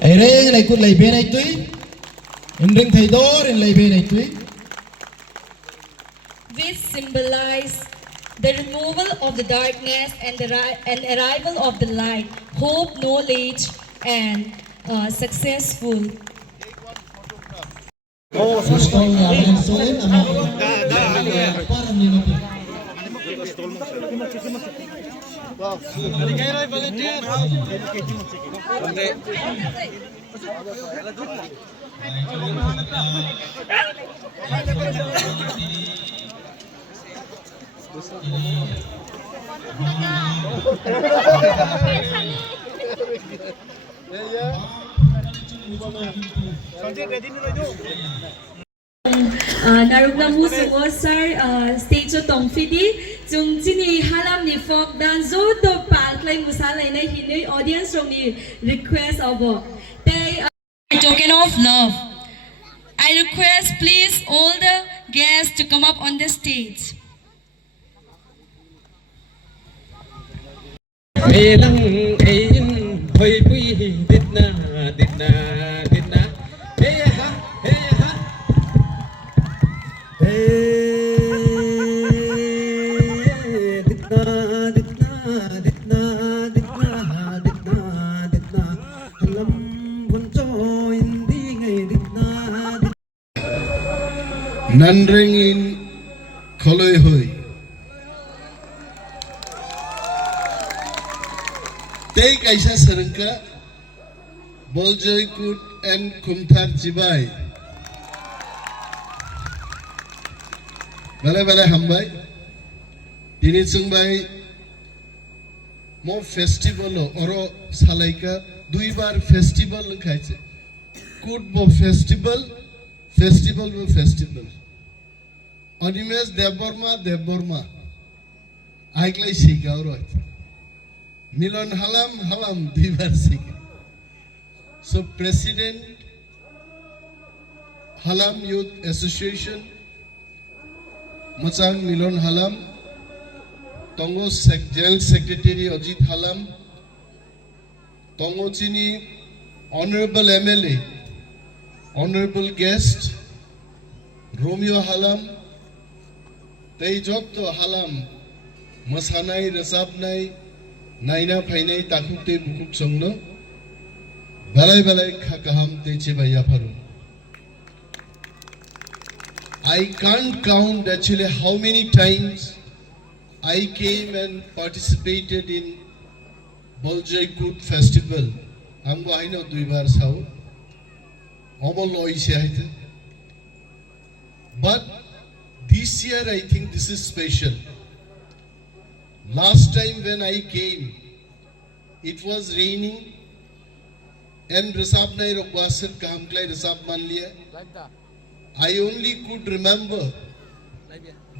Ere lai kut lai be nai tui. Indring thai dor in lai be nai tui. Which symbolize the removal of the darkness and the arrival of the light, hope, knowledge, and successful. Narugna musungo sir stage tongfidi chung chini halam ni folk dance zo to palklai musalai na hinui audience from ni request abo they token of love. I request please all the guests to come up on the stage. Nandring in khlai hoi take aisa sarangka Bawlzawi N.C jibai belai hambai tini chungbai mo festival oro salaika duibar festival khaiche kut bo festival bo festival Animesh Debbarma aiklai sikau roi Milon Halam duibar sikau so President Halam Youth Association Machang Milon Halam Tongo General Secretary Ajit Halam Tongo Chini Honorable MLA Honorable Guest Romeo Halam Tei Jotto Halam Masanai Rasabnai Naina Painai Takukte Bukuk Songno Belai Kakaham Te Chibaya Paru. I can't count actually how many times I came and participated in Bawlzawi Festival. Ambo I know duibar sao. But this year I think this is special. Last time when I came, it was raining and Rasab Nai Rokwasar Kamklai Rasab Manliya. I only could remember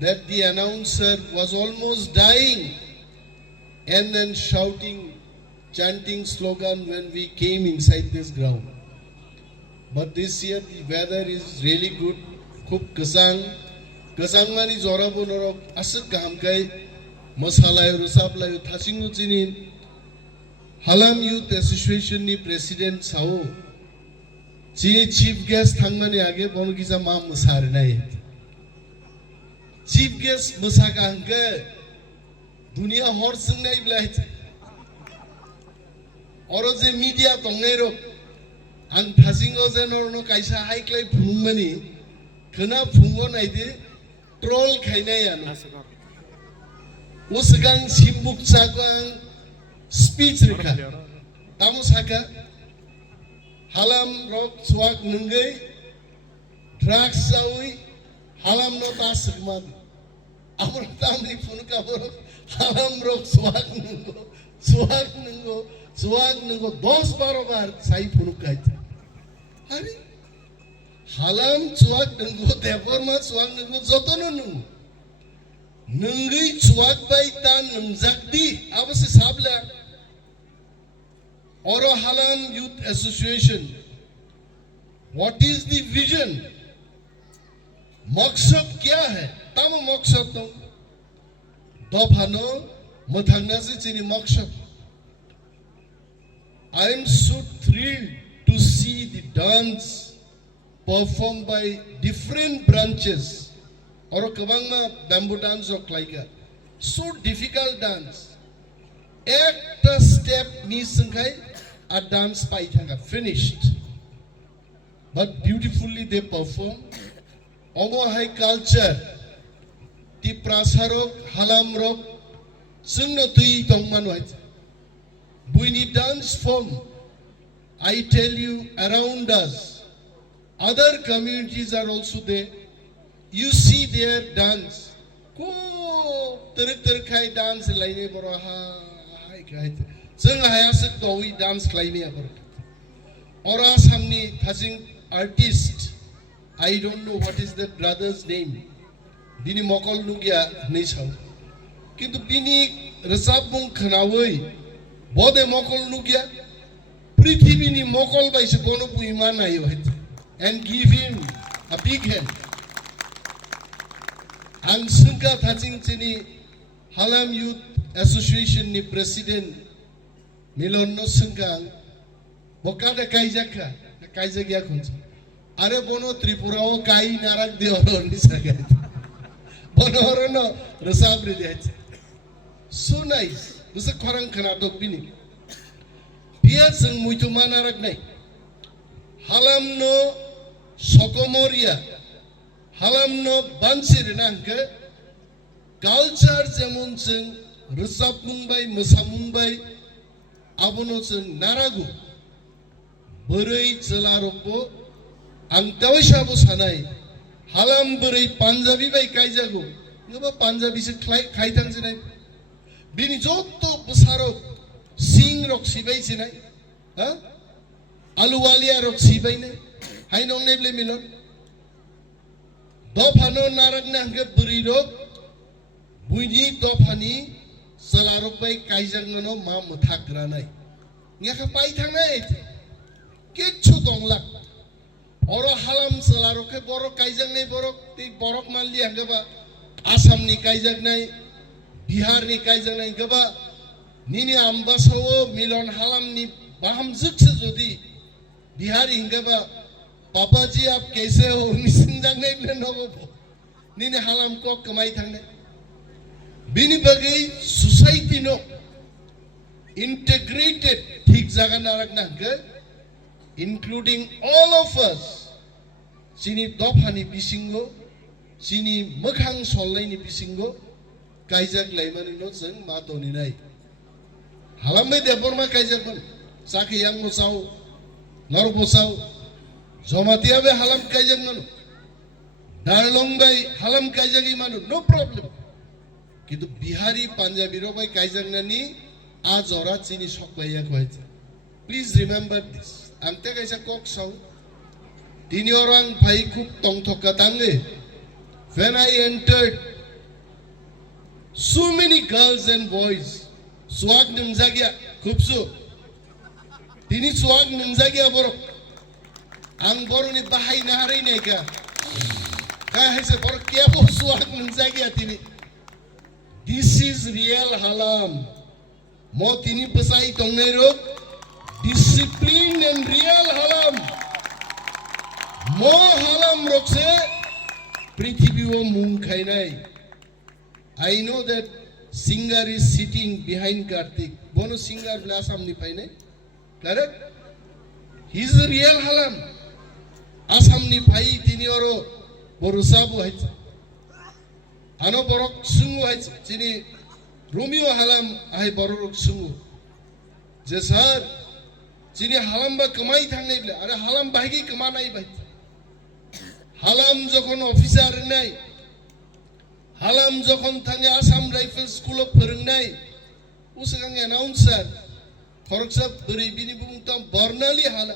that the announcer was almost dying and then shouting, chanting slogan when we came inside this ground. But this year the weather is really good. Khub kasang mani zora bonoro asat kahamkai masalayo rusablayo thasingu chinin Halam Youth Association ni President sao chini chief guest thangmani age bono kisa ma musar nai chief guest musaka hangka dunia hor sung nai blai oro je media tongnai ro ang thasingo je no kaisa haiklai phungmani khana phungo naide troll khainai ano usgang simbuk chakang speech rekha tamu saka halam rok swag nungai drugs sawi halam no tasman amur tamli phun ka bor halam rok swag nungo 10-12 bar sai phun kai hari halam swag nungo Debbarma swag nungo jotono nungo nungai swag bai tan nungjakdi abase sabla Oro Halam Youth Association. What is the vision? Maksad kya hai? Tamo maksad to. Dobhano mathangna se chini maksad. I am so thrilled see the dance performed by different branches. Or kabangma bamboo dance or klaika. So difficult dance. Ekta step ni sangkai a dance paithanga finished. But beautifully they perform. Omo high culture. Ti prasarok halam rok sungno tui tongmanwait. Buini dance form. I tell you, around us, other communities are also there. You see their dance. Ko ter kai dance laine boro hai kai. Sung hayasik doi dance laine abor. Ora samni thasing artist. I don't know what is the brother's name. Bini mokol nugia nisau. Kintu bini resab mung khanawai. Bode mokol nugia. Prithibini mokol by Sukono Puimana and give him a big hand. And Sunka Tating Tini Halam Youth Association ni President Milon no Sunkang Bokada Kaijaka, Kaizagia Kunsa. Arebono Tripura Kai Narak de Oro Nisagat. Bonorono Resabri dead. So nice. This is a Koran Kanato Bini. Piasan muito manarak nai. Halam no sokomoria. Halam no bansir nangke. Culture যেমন sing resap Mumbai, Musa Mumbai, abono sing naragu. Berai celaropo, ang tawishabo sanai. Halam berai Punjabi bai kaijago. Ngapa Punjabi se kaitan senai. Bini joto besarok. Sing rock sibai sinai, ha? Aluwalia rock sibai ne, hai nong neble milon. Dophano narak na hangge beri rock, bunyi dophani selarok bai kaijang nono ma muthak ranai. Ngaka pai thang nai, kichu donglak. Oro halam selarok ke borok kaijang nai borok, ti borok mali hangge ba Assam ni kaijang nai, Bihar ni kaijang nai hangge ba. Nini Ambassa Milon Halam ni baham zukse jodi Bihari hingga Papa ji आप कैसे हो निसिंदंग नहीं लेना वो Nini Halam को कमाई थंगे Bini bagai society no integrated ठीक जगह नारक नंगे including all of us sini dophani bisingo sini mukhang solai ni bisingo kaijak laimani no jeng matoni nai Halam में Debbarma kaijak pun, sakhi yang musau, nor musau, Zomatia be halam kaijak manu, Darlong by halam kaijak imanu, no problem. Kitu Bihari Punjabi ro by kaijak nani, आज औरत चीनी शौक भैया को है Please remember this. Ante kaisa kok sau, tini orang भाई खूब tongthok katange. When I entered, so many girls and boys. Swag nungzagia kupsu tini swag nungzagia borok ang boro ni bahay na hari na ka kaya se borok kaya po swag nungzagia tini this is real halam mo tini pasai tongnero discipline and real halam mo halam rokse prithibi wo mung khainai I know that singer is sitting behind Kartik. Bono singer blasam ni paine. Correct? He is a real halam. Asam ni pai tini oro borusabu hai. Ano borok sungu hai. Tini Romeo halam hai borok sungu. Jesar. Tini halam ba kamai thang nahi bile. Are halam bahigi kamana hi bai. Halam jokon officer nahi. Halam jokon thange Assam Rifle School of Purungnai, Usang announcer, Korksab Buribini Bumtam, Bornali Hala,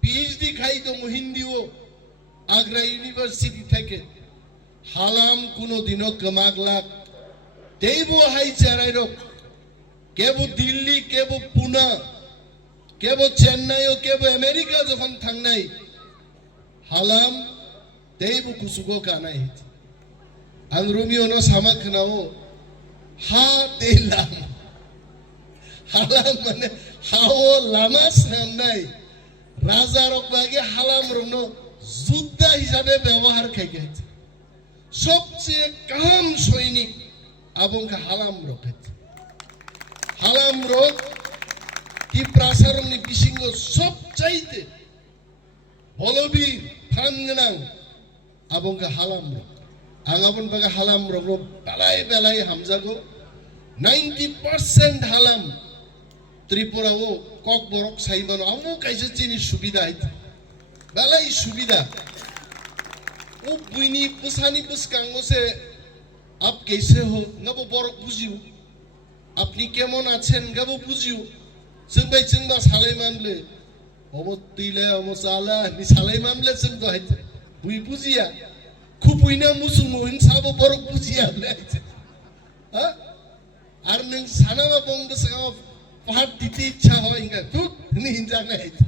PhD Kaito Muhindio, Agra University Take, Halam Kuno Dino Kamaglak, Debo Hai Charairo, Kebo Delhi, Kebo Pune, Kebo Chennai, Kebo America Jokon Thangnai, Halam, Debo Kusugo Kanai. Ang Romeo no sama kenao ha te lam halam mane hao lamas namnai রাজা রকবাগে হালাম রনো যোদ্ধা হিসাবে ব্যবহার খাইছে সবচেয়ে কাম সৈনিক আবংকে Halam রকেছে Halam rock কি প্রাসারণী বিসিঙ্গ সবচাইতে Balbir ফানগনাং আবংকে Halam rock আঙাবন বাগে হালাম রক বেলাই বেলাই হামজাগো 90% হালাম ত্রিপুরাও কক বরক সাইমান আমো কাইছে চিনি সুবিধা হইতে বেলাই সুবিধা ও বুইনি পুসানি পুসকাঙ্গো সে আপ कैसे हो গাবো বরক বুঝিও আপনি কেমন আছেন গাবো বুঝিও जोंबाय जोंबा सालायमानले अमो तिले अमो साला नि सालायमानले जों तो हाइते बुइ बुजिया खुपुइना मुसुमु हिंसाबो बरक बुजिया ले हाइते हा आर नों सानाबा बंग सागा पाहाड़ दिते इच्छा হয় इंगा तुक नि हिंजाना हाइते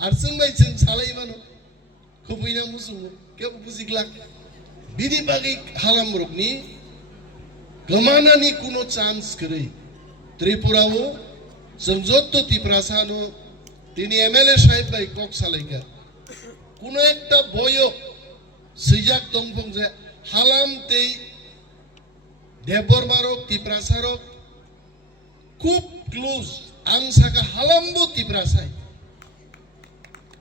आर जोंबाय जों सालायमानो खुपुइना मुसुमु केबो बुजिग्ला बिनि बागै हालाम रकनि गमानानि कुनो चान्स गरै त्रिपुराओ जों যত ত্রিপ্রাসানো তিনি এমএলএ সাহেব ভাই কক সালাইকা কোন একটা বয়ক সিজাক দংফং যে হালাম তেই দেববর্মারক ত্রিপ্রাসারক খুব ক্লোজ আং সাকা হালামবো ত্রিপ্রাসাই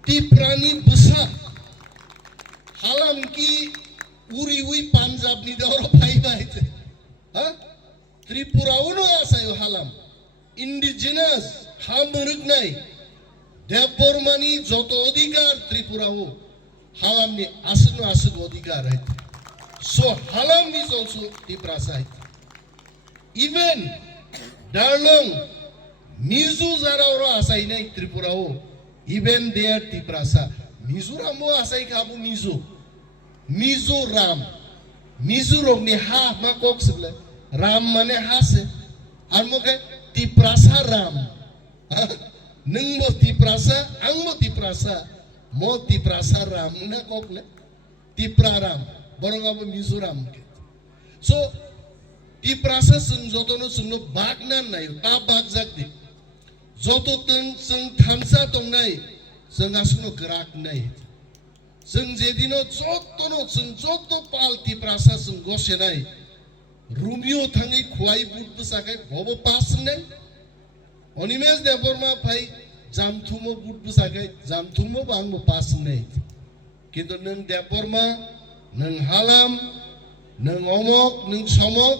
ত্রিপ্রানি বুসা হালাম কি উরি উই পাঞ্জাব নি দেওয়ার ভাই ভাইতে হ্যাঁ ত্রিপুরাও আসায় হালাম indigenous হামরুগনাই দেববর্মানি যত অধিকার ত্রিপুরাও হালামনি আসনো আসনো অধিকার আছে so halam is also ত্রিপ্রাসাই even darlong Miju যারা ওরা আসাই নাই ত্রিপুরাও even their ত্রিপ্রাসা মিজোরামও আসাই খাবো মিজোরাম মিজোরমনি হা মা কক্সলে রাম মানে হাসে আর মুখে ত্রিপ্রাসা রাম নংবো ত্রিপ্রাসা আংবো ত্রিপ্রাসা মো ত্রিপ্রাসা রাম না কোকলে ত্রিপ্রারাম বরং আবো মিজোরাম সো ত্রিপ্রাসা जों যতনো जोंनो बागना नाय ता बाग जागदि যত जों थामसा दंनाय जों आसनो ग्राक नाय जों जेदिनो যতनो जों যত पाल ত্রিপ্রাসা जों गसेनाय रुमियो थांगे खुआई बुट बसाके बबो पास ने अनिमेश देबबर्मा भाई जामथुमो बुट बसाके जामथुमो बांगो पास ने किंतु नों देबबर्मा नों हालाम नों अमक नों समक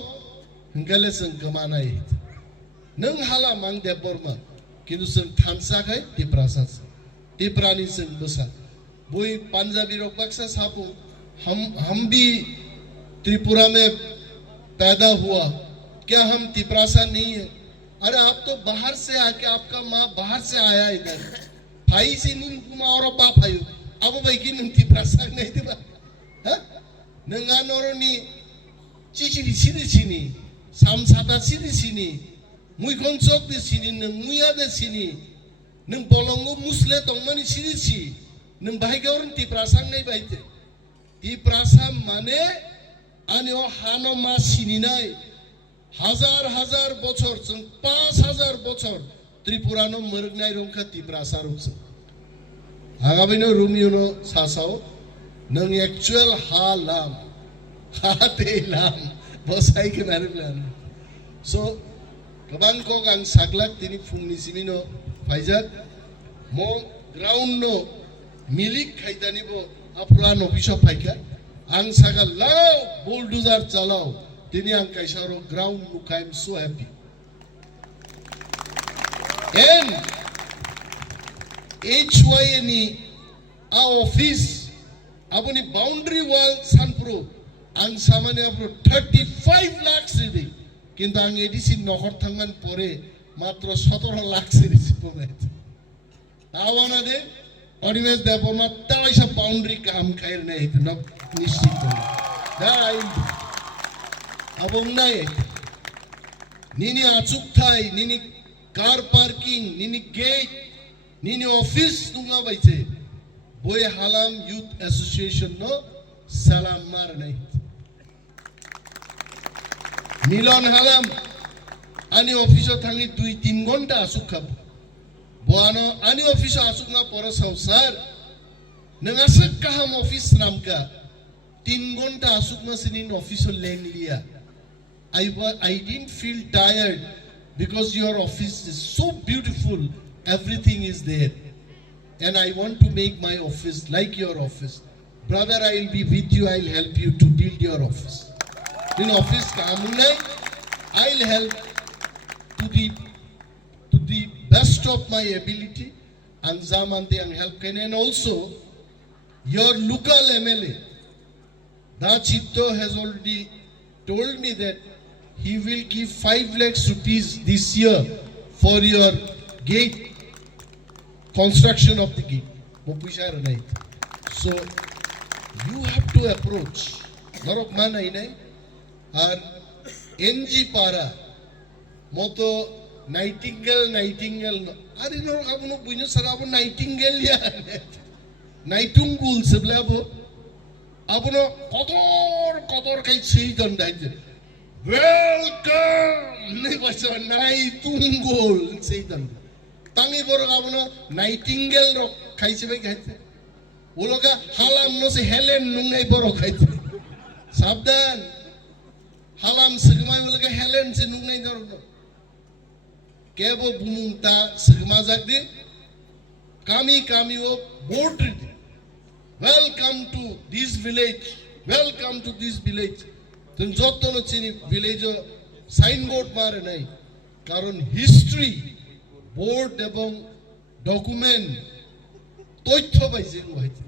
हंगाले जों गमानाय नों हालाम आं देबबर्मा किंतु जों थामसाखै त्रिप्रासा त्रिप्रानि जों बसा बय पांजाबी रक बक्सा सापु हम भी त्रिपुरा में पैदा हुआ क्या हम त्रिप्रासा नहीं है अरे आप तो बाहर से आके आपका माँ बाहर से आया इधर भाई से नहीं कुमा और बाप आयो अब भाई की नंग त्रिप्रासा नहीं दिबा हाँ नंगा नौरोनी चिचिरी सीधी सीनी सामसाता सीधी सीनी मुई कंचोक दे सीनी नंग मुया दे सीनी नंग बोलंगो मुसले तोंगमानी सीधी सी नंग भाई का और त्रिप्रासा नहीं भाईते त्रिप्रासा माने आनियो हानो मा सिनिनाय हाजार हाजार बछर जों 5000 बछर त्रिपुरानो मरगनाय रंखा त्रिप्रासा रंस आगाबिनो रुमियोनो सासाव नों एक्चुअल हालाम हातेलाम बसाय केनारब्लान सो गोबां कक आं साग्लाक तिनि फुंनि सिमिनो फाइजाक मो ग्राउन्ड नो मिलिक खायदानिबो आफुला नफिसो फाइका आं सागा लाव बुलडोजार चालाव तिनी आं काइसारो ground look I am so happy and HYNE आ ऑफिस अपनी बाउंड्री वॉल सानप्रो आं सामान्य अपरो 35 लाख सिदि किंतु आं एडिसि नखर थांगान परे मात्र 17 लाख सिदि सिपोनाय तावाना दे अनिमेश देबबर्मा ताइसा बाउंड्री काम खाइरने हित न निश्चित दाइ abong nai nini achuk thai nini car parking nini gate nini office nunga baise boy halam youth association no salam mar nai milon halam ani office thangi 2-3 ঘন্টা achuk khab boano ani office asuk na pora sir nangasek kaham office namka 3 gonta asuk na sinin office leng liya I didn't feel tired because your office is so beautiful, everything is there, and I want to make my office like your office. Brother, I will be with you, I will help you to build your office. In office kamunai, I will help to the best of my ability, and zamante ang help can, and also your local MLA, Chitto has already told me that he will give 5 lakhs rupees this year for your gate, construction of the gate. So you have to approach. Narok manai nai, ar NG para, moto nightingale. Ari narok abuno bunyo sarabo nightingale ya, nightingale sebla abo, abuno kotor kai sei dondai. Welcome! Nightingale say them. Tangi Borogavano, Nightingale rock Kaisebe. Uloka Halam no say Helen Nungai Borokaite. Sabdan Halam Sigma Ulaka Helen Sinungai. Kebo Bumunta Sigmazakdi Kami o boat. Welcome to this village. Welcome to this village. Then Jotono Chini village signboard mare nai. Karon history board ebong document toitho baise hoite.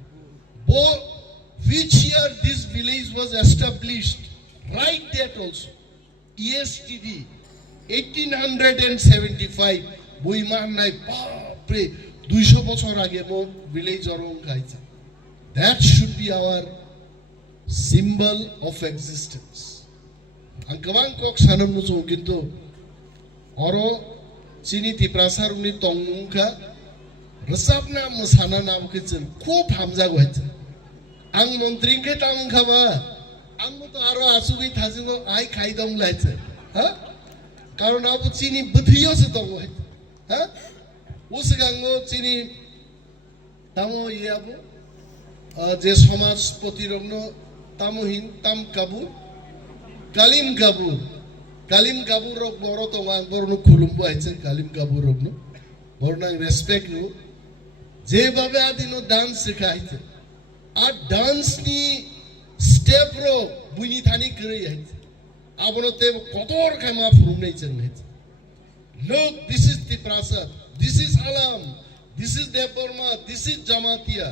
Which year this village was established? Write that also. ESTD 1875. Boiman nai bapre 200 বছর আগে mo village orong gaitha. That should be our symbol of existence. Ang kawang kok sanam nuso ginto oro chini tiprasar uni tongmungka resap na musana nam kitchen khub hamja goite. Ang Montri ke tamung khaba ang mo to aro asugi thajingo ai khai dong laite. Ha? Karon abu chini buthiyo se tong goite. Ha? Usigango chini tamo iabu je সমাজ প্রতিরগ্ন তামহীন তাম Kalim Cavour rock বড় তঙাং বড় খুলুম্বু আইছে Kalim Cavour rock বড় নাং respect নু যেভাবে আদিনো dance শেখাইছে আর dance নি স্টেপ রো বুইনি থানি করে আইছে আবনতে কতর খামা ফুরুম নাই চেন আইছে লোক দিস ইজ দি প্রাসাদ this is Halam this is Debbarma this is Jamatia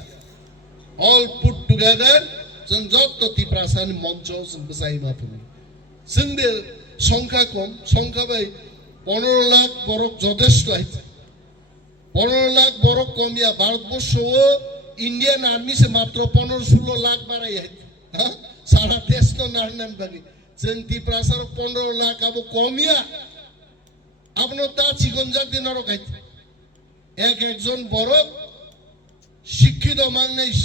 all put together জত তি প্রাসান মঞ্চ সঙ্গসাই মাপুনি সঙ্গে সংখ্যা কম সংখ্যা ভাই 15 লাখ বড় যথেষ্ট আছে 15 লাখ বড় কমিয়া ভারতবর্ষ ও ইন্ডিয়ান আর্মি সে মাত্র 15-16 লাখ বাড়াই আছে হ্যাঁ সারা দেশ তো নারনাম বাকি জন্তি প্রাসার 15 লাখ আবো কমিয়া আপনো তা চিকনজাক দিন রকাইছে একজন বড় শিক্ষিত মানুষ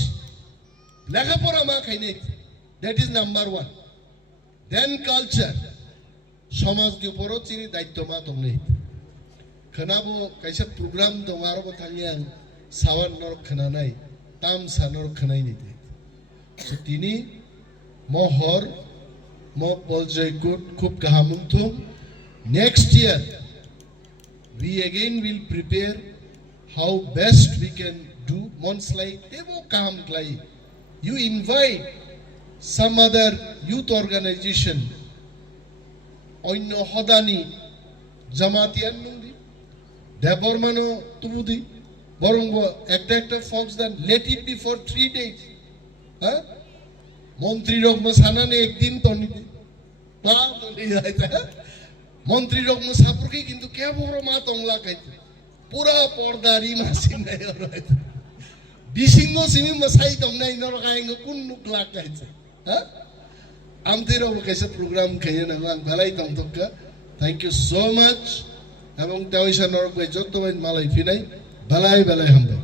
লেখাপড়া মা খাইনে that is number 1 then culture সমাজ দি উপর চিনি দায়িত্ব মা তংনে খনাবো কাইসা প্রোগ্রাম দং আরো থাঙ্গিয়াং সাওয়ান নর খনানাই তাম সানর খনাই নিতে সো তিনি মহর বলজয় গুড খুব কাহামুন্থুম next year we again will prepare how best we can do monslai tebo kam klai. You invite some other youth organization onno hodani jamatian nundi Debbarma no tubudi borongo একটা folks then let it be for 3 days huh Montri rok mo sanane ekdin tonite pa toli jaita Montri rok mo sapurki kintu ke boro ma tongla kaite pura pordari masin nai oroite Disingo sini masai dong nai noro kaingo kun nukla kaite ha amtero kaisa program kaya nang belai tongthok ka thank you so much among tawisha norok be jotto malai finai belai hamba